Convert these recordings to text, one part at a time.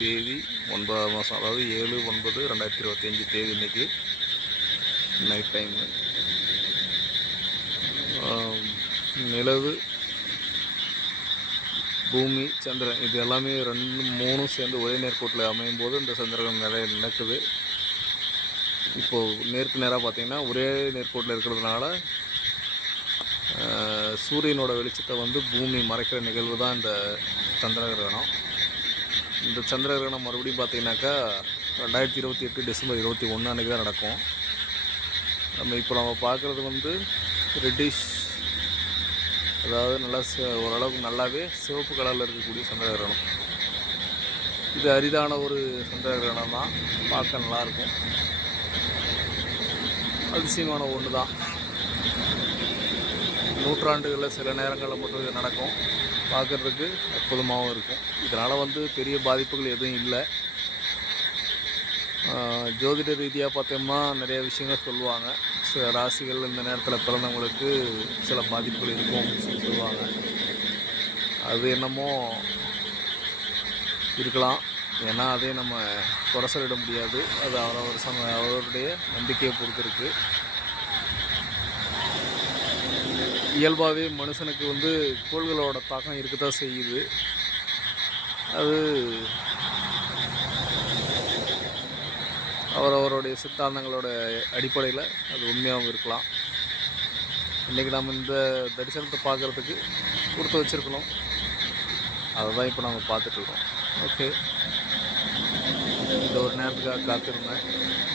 தேதி ஒன்பதாம் மாதம் அதாவது ஏழு ஒன்பது ரெண்டாயிரத்தி இருபத்தஞ்சி தேதி இன்னைக்கு நைட் டைமு நிலவு பூமி சந்திரன் இது எல்லாமே ரெண்டு மூணும் சேர்ந்து ஒரே நேர்கோட்டில் அமையும் போது இந்த சந்திரகம் நிறைய நடக்குது இப்போது நேருக்கு நேராக பார்த்தீங்கன்னா ஒரே நேர்கோட்டில் இருக்கிறதுனால சூரியனோட வெளிச்சத்தை வந்து பூமி மறைக்கிற நிகழ்வு தான் இந்த சந்திரகிரகணம். இந்த சந்திர கிரகணம் மறுபடியும் பார்த்தீங்கன்னாக்கா ரெண்டாயிரத்தி இருபத்தி எட்டு டிசம்பர் இருபத்தி ஒன்று அன்றைக்கி தான் நடக்கும். நம்ம இப்போ நம்ம பார்க்குறது வந்து ரெட்டிஷ் அதாவது நல்லா ச ஓரளவுக்கு நல்லாவே சிவப்பு கலரில் இருக்கக்கூடிய சந்திர கிரகணம் இது அரிதான ஒரு சந்திர கிரகணம் தான். பார்க்க நல்லாயிருக்கும் அதிசயமான ஒன்று தான் நூற்றாண்டுகளில் சில நேரங்களில் மட்டும் இது நடக்கும். பார்க்குறதுக்கு அற்புதமாகவும் இருக்கும். இதனால் வந்து பெரிய பாதிப்புகள் எதுவும் இல்லை. ஜோதிட ரீதியாக பார்த்தோம்னா நிறைய விஷயங்கள் சொல்லுவாங்க. சில ராசிகள் இந்த நேரத்தில் பிறந்தவங்களுக்கு சில பாதிப்புகள் இருக்கும் அப்படின்னு சொல்லி சொல்லுவாங்க. அது என்னமோ இருக்கலாம். ஏன்னா அதே நம்ம குறை சொல்லிட முடியாது. அது அவரவர் சம அவருடைய நம்பிக்கையை பொறுத்து இயல்பாகவே மனுஷனுக்கு வந்து கோள்களோட தாக்கம் இருக்க தான் செய்யுது. அது அவரவருடைய சித்தாந்தங்களோட அடிப்படையில் அது உண்மையாகவும் இருக்கலாம். இன்றைக்கி நம்ம இந்த தரிசனத்தை பார்க்குறதுக்கு கொடுத்து வச்சுருக்கணும். அதை தான் இப்போ நாங்கள் பார்த்துட்ருக்கோம் ஓகே. இந்த ஒரு நேரத்துக்காக காத்திருந்தேன்.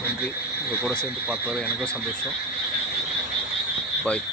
நன்றி. உங்கள் கூட சேர்ந்து பார்த்ததில் எனக்கும் சந்தோஷம். பாய்.